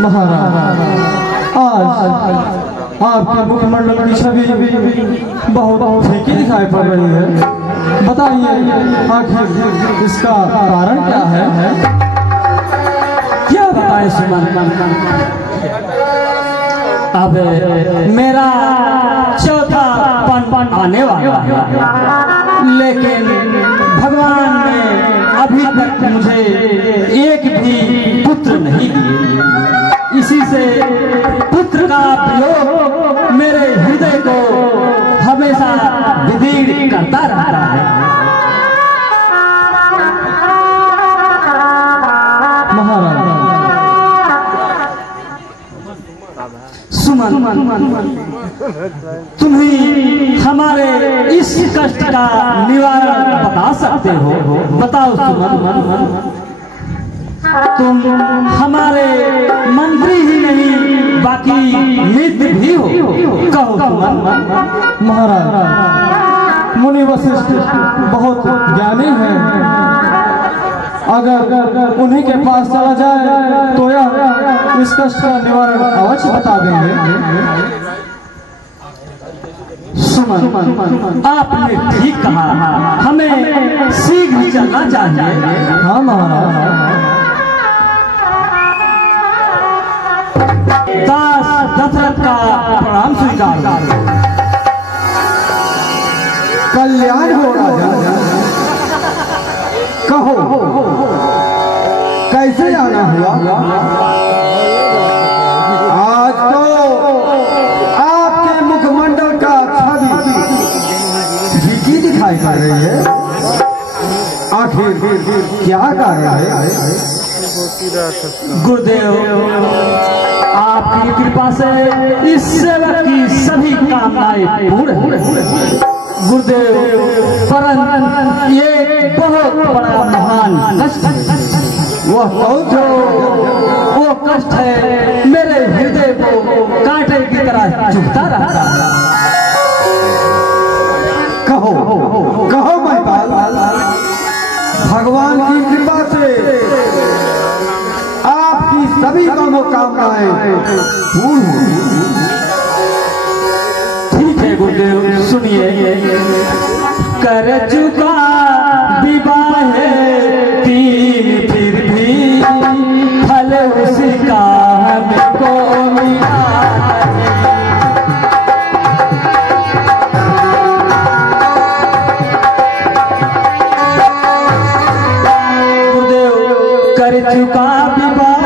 महाराज, आज आपके मुखमंडल की छवि बहुत फीकी दिखाई पड़ रही है। बताइए आखिर इसका कारण क्या है? क्या बताएं सुमन, अब मेरा चौथा पन आने वाला है, लेकिन भगवान ने अभी तक मुझे एक भी पुत्र नहीं दिए। इसी से पुत्र का वियोग मेरे हृदय को हमेशा विदीर्ण करता रहता है। महाराज, सुमन, तुम ही हमारे इस कष्ट का निवारण बता सकते हो। बताओ सुमन, तुम हमारे मंत्री ही नहीं बाकी मित्र भी हो। कहो सुमन। महाराज, मुनि वशिष्ठ बहुत ज्ञानी हैं। अगर उन्हीं के पास चला जाए तो यह इस कष्ट का निवारण अवश्य बता देंगे। सुमन, आपने ठीक कहा, हमें शीघ्र चलना चाहिए। हाँ महाराज। दास दशरथ का प्रणाम स्वीकार करो। कल्याण हो राजा। कहो कैसे आना हुआ? आज तो आपके मुखमंडल का छवि फीकी दिखाई पड़ रही है। आखिर क्या कारण है? गुरुदेव, आपकी कृपा से इस सेवक की सभी कामनाएं पूर्ण हैं। गुरुदेव, परंतु ये बहुत बड़ा महान कष्ट है। वो कष्ट है मेरे हृदय को कांटे की तरह चुभता रहता है। कहो महिपाल, भगवान की कृपा से आपकी सभी मनोकामनाएं पूर्ण होंगी। ठीक है गुरुदेव, सुनिए। कर चुका विवाह तीन, फिर भी फल उसका हमको मिला। गुरुदेव, कर चुका विवाह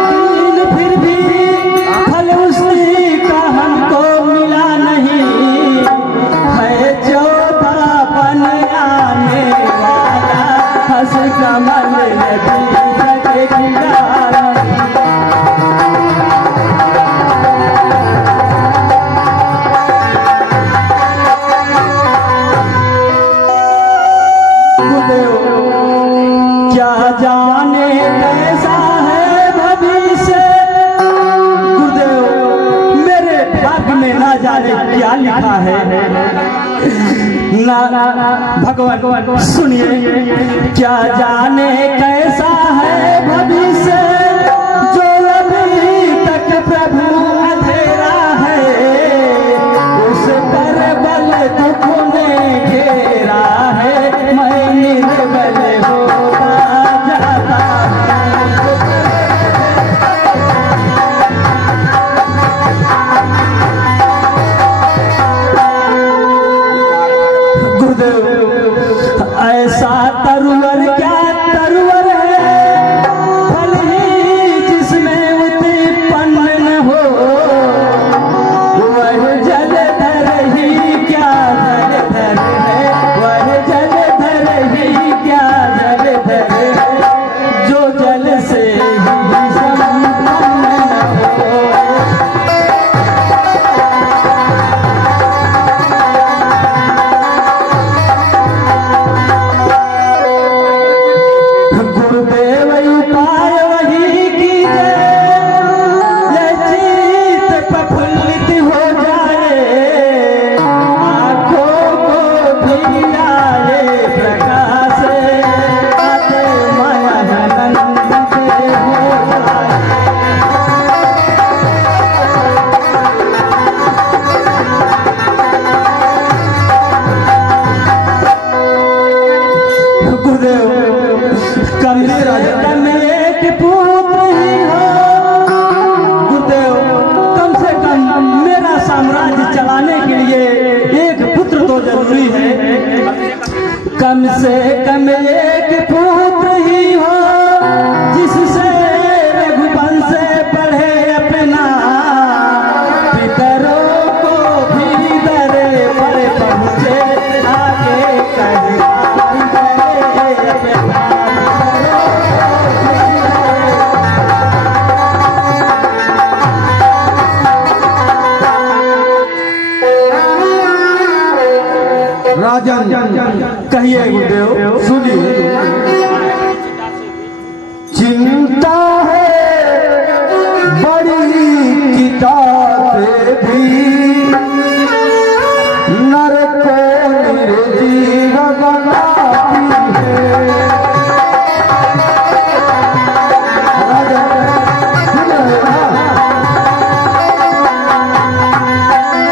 तीन, फिर भी फल उसी का हमको मिला नहीं। है जो बापन आने वाला, हंस कमल नदी किनारा। गुरुदेव, क्या जाने कैसा है भविष्य। गुरुदेव, मेरे भाग्य में ना जाने क्या लिखा है। ना भगवान सुनिए, क्या जाने कैसा है भविष्य, जो अभी तक प्रभु अंधेरा है, उस पर बल दुख ने घेरा है। मैं निर्बल होता जाता गुरुदेव, ऐसा तरुवर क्या तरुवर गुरुदेव कम एक पुत्र ही हो गुरुदेव, कम से कम मेरा साम्राज्य चलाने के लिए एक पुत्र तो जरूरी है। कम से कम एक पुत्र ही हो जिससे रघुवंश बढ़े अपना, पितरों को भी दरे पर पहुँचे आगे कहीं राजन कहिए गुरुदेव। सुनिए, चिंता है बड़ी किताबें भी नर को निर्जीव बनाती है। राजन सुन रहे ना?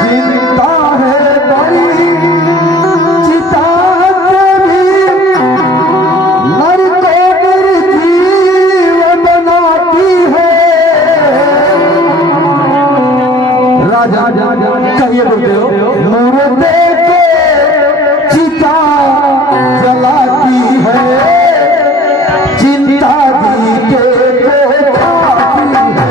चिंता है बड़ी कहिए गुरुदेव। मुर्दे को चिता जलाती है, चिंता दीके को खाती है।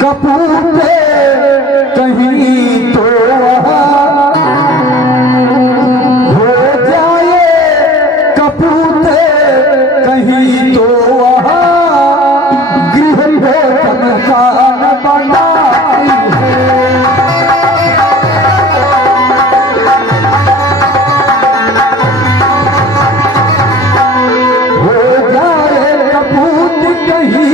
कपूते कहीं तो हो जाए, कपूते कहीं तो गृह को चमकान बनाती है। हो जाए कपूत कहीं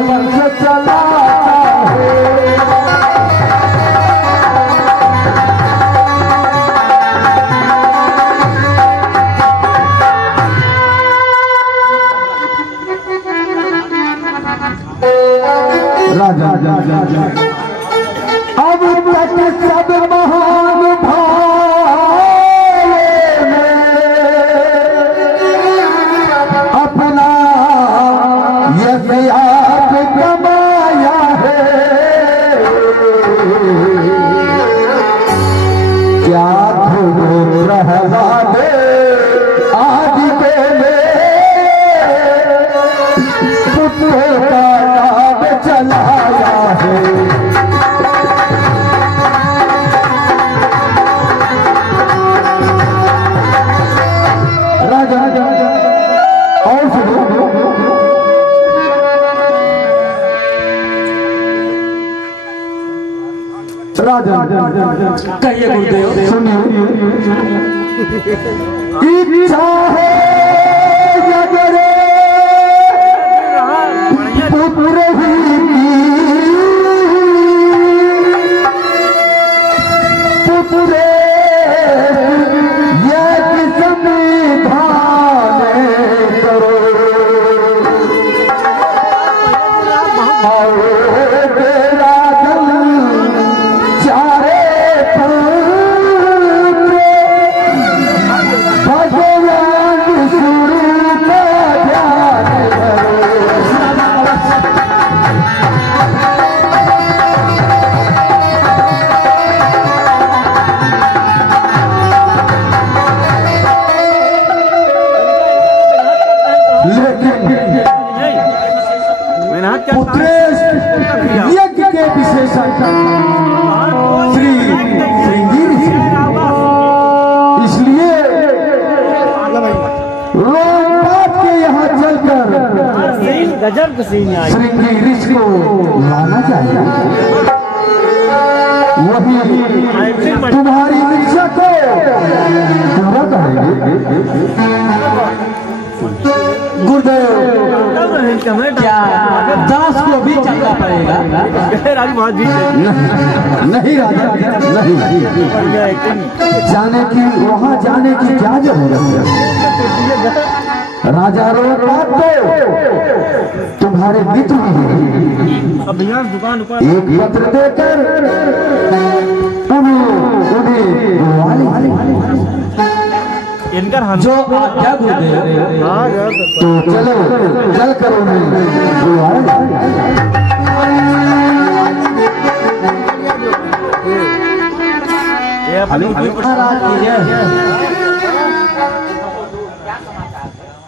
वंश चलाता है। राजा अब तक सब महान अपना यज्ञ कमाया है। क्या धूम रहवा दे आज बेले, पुत्रों का नाम चलाया है। राजा और सुनो, राजा कहिए गुरुदेव। सुनिए, इच्छा है अगर पुत्र ही पुत्र यह संविधान करो, तेरा चारे भगवान सूर्य का ध्यान पुत्रेश यज्ञ के विशेषण श्री श्रृंगीर, इसलिए रोज के यहाँ चलकर श्रृंगीर को लाना चाहिए। क्या दास को भी चलना पड़ेगा? नहीं राजा, नहीं जाने की, वहाँ जाने की क्या जरूरत है? राजा रोका तो तुम्हारे मित्र एक पत्र देकर इनकर जो आज्ञा गुरुदेव, तो चलो चल करो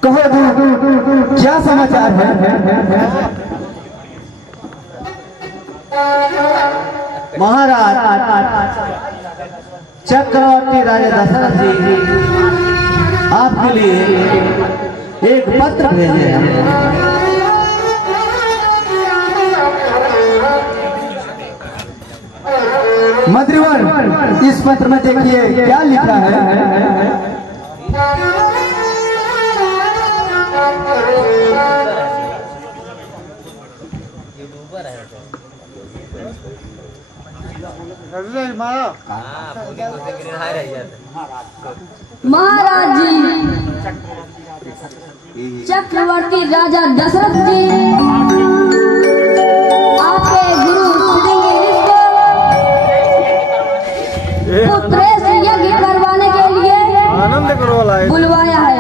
कहो क्या समाचार है? महाराज, चक्रवर्ती राजा दशरथ जी आपके लिए एक पत्र भेजे हैं। मंत्रीवर, इस पत्र में देखिए क्या लिखा है। महाराज जी, चक्रवर्ती राजा दशरथ जी आपके गुरु पुत्र से यज्ञ करवाने के लिए बुलवाया है।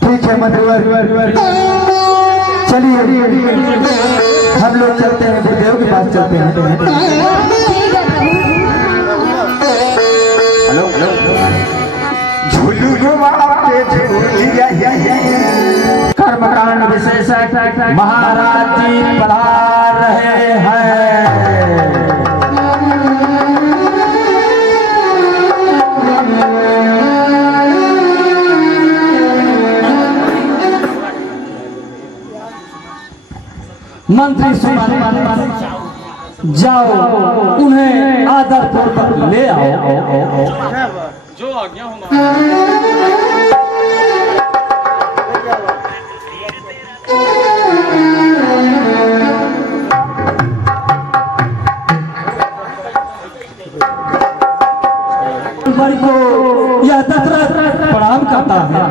ठीक है मंत्रीवर, चलिए हम लोग चलते हैं, गुरुदेव के पास चलते हैं। ठीक है हेलो कर्मकांड विशेषक महाराज जी पधार रहे हैं। मंत्री सुमन, जाओ उन्हें आदर पूर्वक ले आओ। जो आज्ञा हो। को यह दशरथ प्रणाम करता है।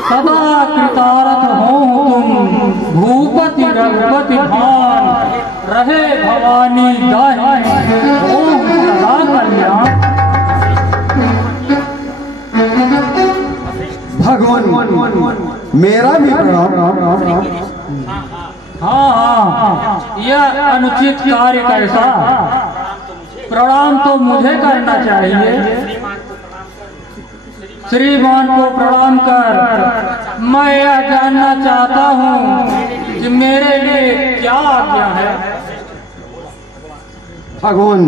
सदा कृतार्थ हो तुम भूपति रघुपति भान, रहे भवानी दाहिनी ओम सदा कल्याण। भगवान मेरा भी प्रणाम। हाँ, यह अनुचित कार्य कैसा? प्रणाम तो मुझे करना चाहिए। श्रीमान को प्रणाम कर मैं यह जानना चाहता हूँ कि मेरे लिए क्या आज्ञा है। भगवान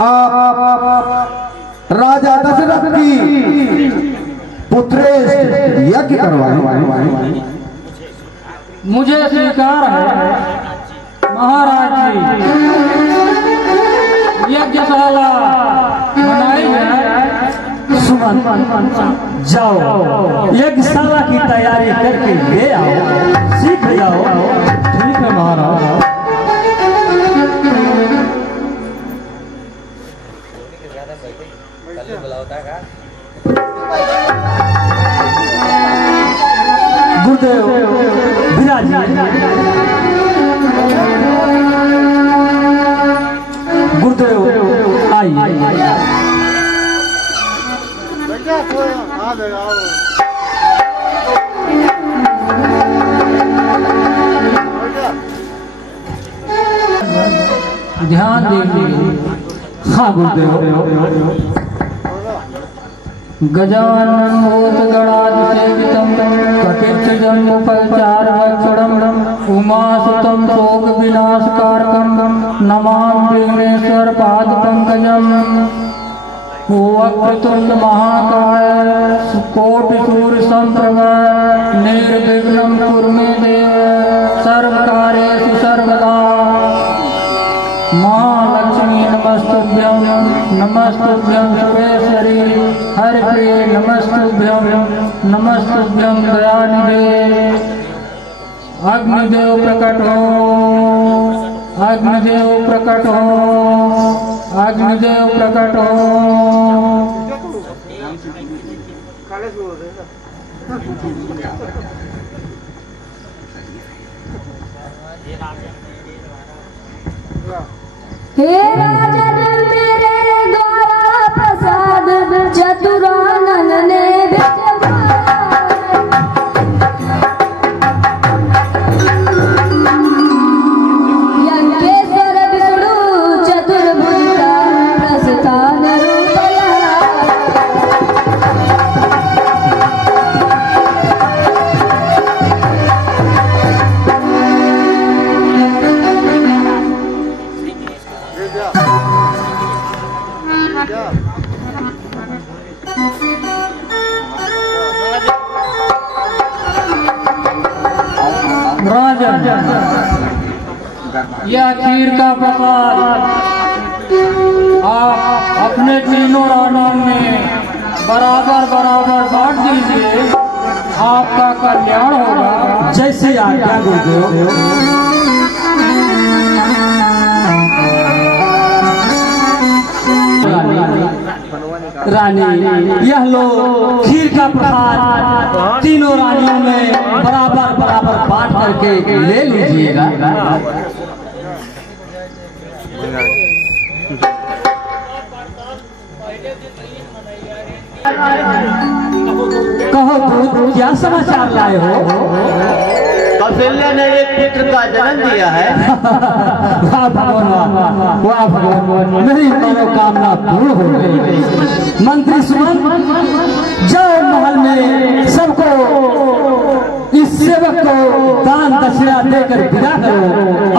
आप राजा दशरथ की पुत्रेश यज्ञ करवाए। मुझे स्वीकार है महाराज जी, यज्ञशाला बनाई है। सुमन, जाओ यज्ञशाला की तैयारी करके ले आओ, सीख जाओ। ठीक है महाराज। गुरुदेव विराजिए। गुरुदेव आइए। ध्यान दीजिए। हाँ गुरुदेव। गजाननं भूतगणाधिसेवितं कटित्थजम्बुफलचारुभक्षणं उमासुतं शोकविनाशकारकं नमामि विघ्नेश्वर पादपङ्कजम्। वक्रतुण्ड महाकाय कोटिसूर्यसम्प्रभ निर्विघ्नं कुरु मे देव सर्वकार्येषु सर्वदा। नमस्तुभ्यं सुरेश्वरी हरिप्रिये नमस्तुभ्यं दयानिधे। अग्निदेव प्रकट हो, अग्निदेव प्रकट हो, अग्निदेव प्रकट हो। हे राजन मेरे द्वारा प्रसाद चतुरानन ने यज्ञेश्वर विष्णु चतुर्भुज का प्रस्थान यह खीर का प्रसाद आप अपने तीनों रानों में बराबर बराबर बांट दीजिए, आपका कल्याण होगा। जैसे आज्ञा गुरुदेव। रानी यह लो खीर का प्रसाद तीनों रानियों में बराबर बराबर बांट करके ले लीजिएगा। कहो दूध क्या समाचार लाए हो? कौशल्या ने एक पुत्र का जन्म दिया है। वाह भगवान, वाह भगवान, मेरी मनोकामना पूर्ण हो गई। मंत्री सुमन जाओ महल में सबको इस सेवक को दान दक्षिणा देकर विदा करो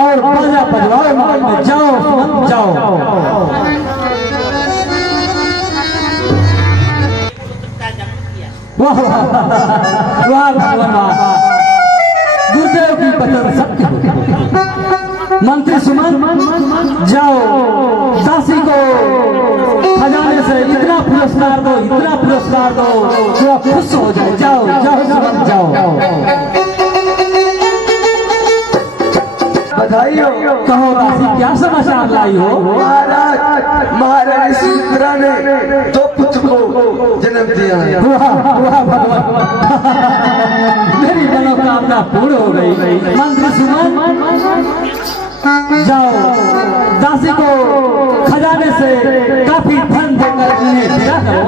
और बाजा बजवाओ महल में। जाओ सुमन जाओ। वाह वाह भगवान, गुरुदेव की बचन सत्य हो। मंत्री सुमन जाओ दासी को खजाने से इतना पुरस्कार दो, इतना पुरस्कार दो जो खुश हो जाए। जाओ जाओ सुमन जाओ। बधाई हो। कहो दासी क्या समाचार लाई हो? महारानी सुमित्रा ने दो पुत्र को जन्म दिया है। वाह भगवान, मेरी मनोकामना पूर्ण हो गई। मंत्री सुमन जाओ दासी को खजाने से काफी धन देकर उन्हें विदा करो।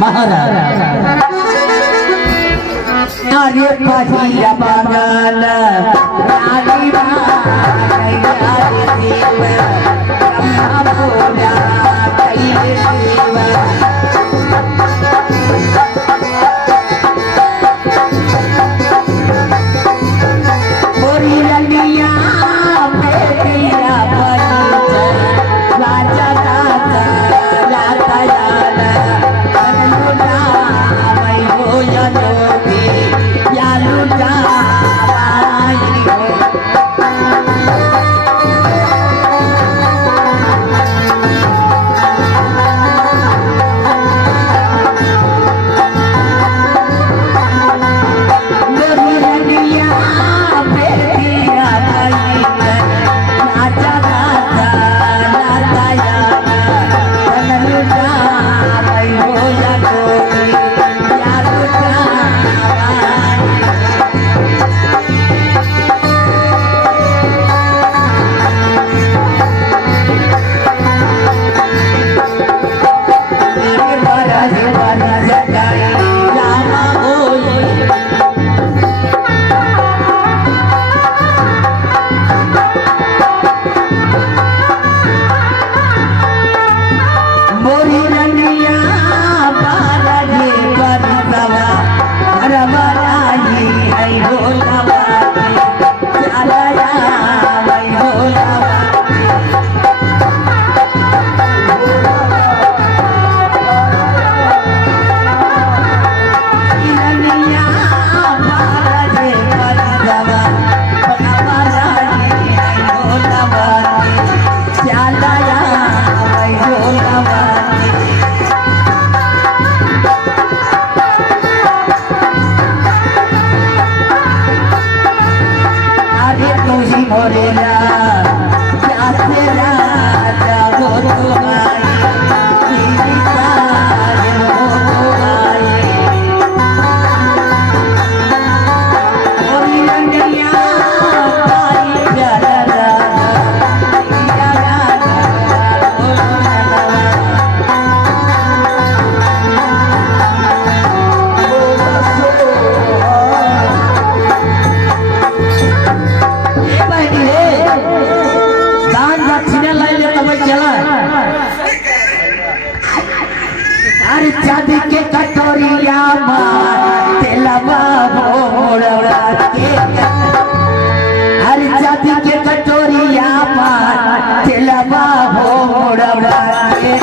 महाराज नारी पाहिया पागल रानी चांदी के कटोरिया मार तेलवा मोड़वा के अरे चांदी के कटोरिया मार तेलवा मोड़वा के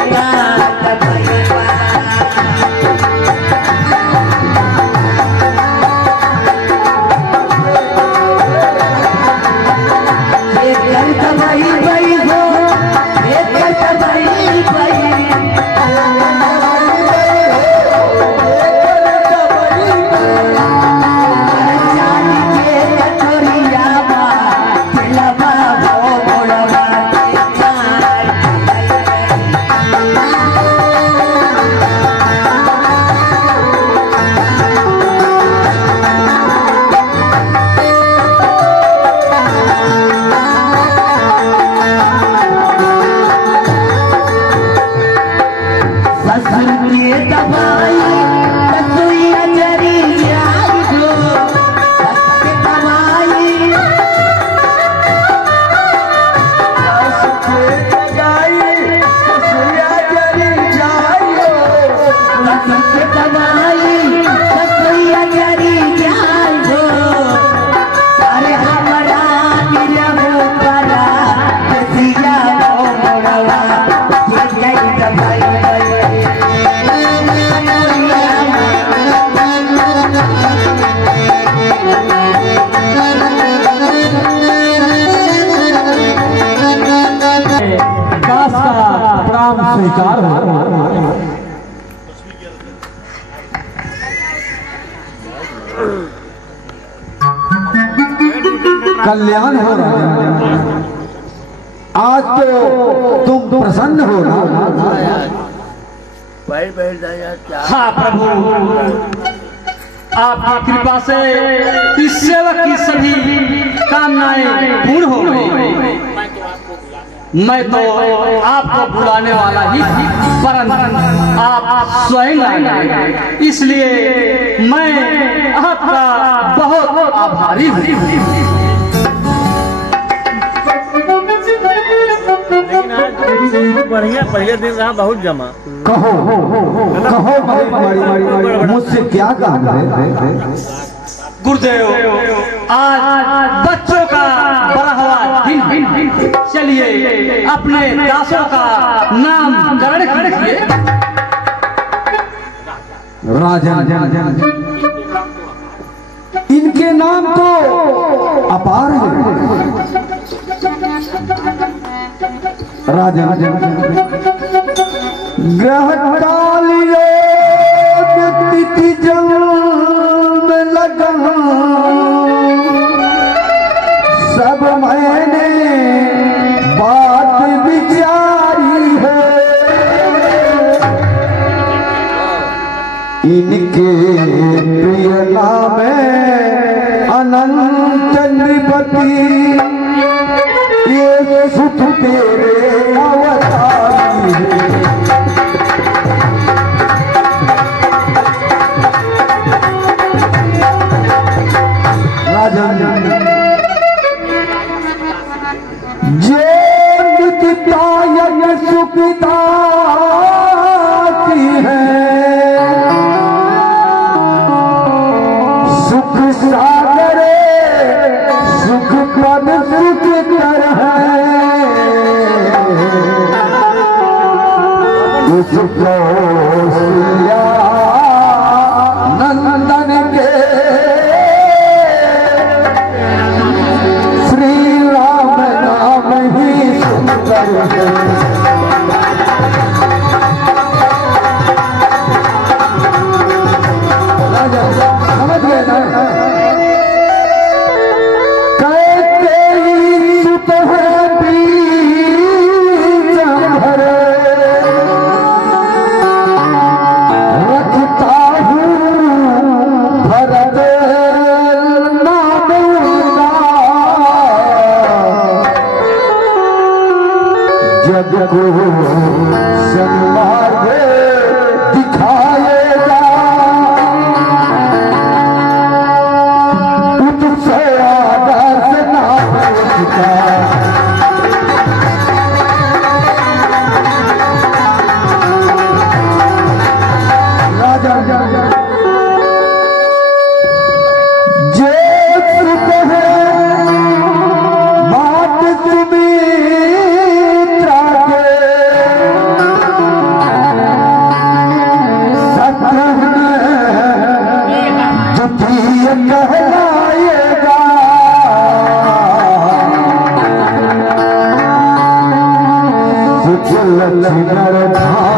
स्वीकार हो। कल्याण हो रहा है। आज तो तुम प्रसन्न हो रहा। हाँ प्रभु, आपकी कृपा से इस सेवक की सभी कामनाएं पूर्ण हो गई। मैं तो आपको बुलाने वाला ही थी, परंतु आप स्वयं आए, इसलिए मैं आपका बहुत आभारी हूँ। बढ़िया दिन रहा, बहुत जमा। कहो कहो मुझसे क्या काम है? गुरुदेव, आज बच्चों का बढ़ावा दिन, चलिए अपने दासों का नामकरण कीजिए। राजन, इनके नाम तो अपार है। राजन, ग्रह कालियों तिथि जन्म लगन सब मैंने बात विचारी है। इनके प्रिय नाम अनंत नृपति, ये सुख तेरे अवतारी है। सुखता की है, सुख सागरे सुख पद सुख कर है। उसको सिया नंदन के श्री राम नाम ही सुंदर है। समझ गए ना? कहते ही सुत है बीच भरे, रखता हूँ भरत नाम जग को सन्मार्ग दिखाएगा। लक्ष्मण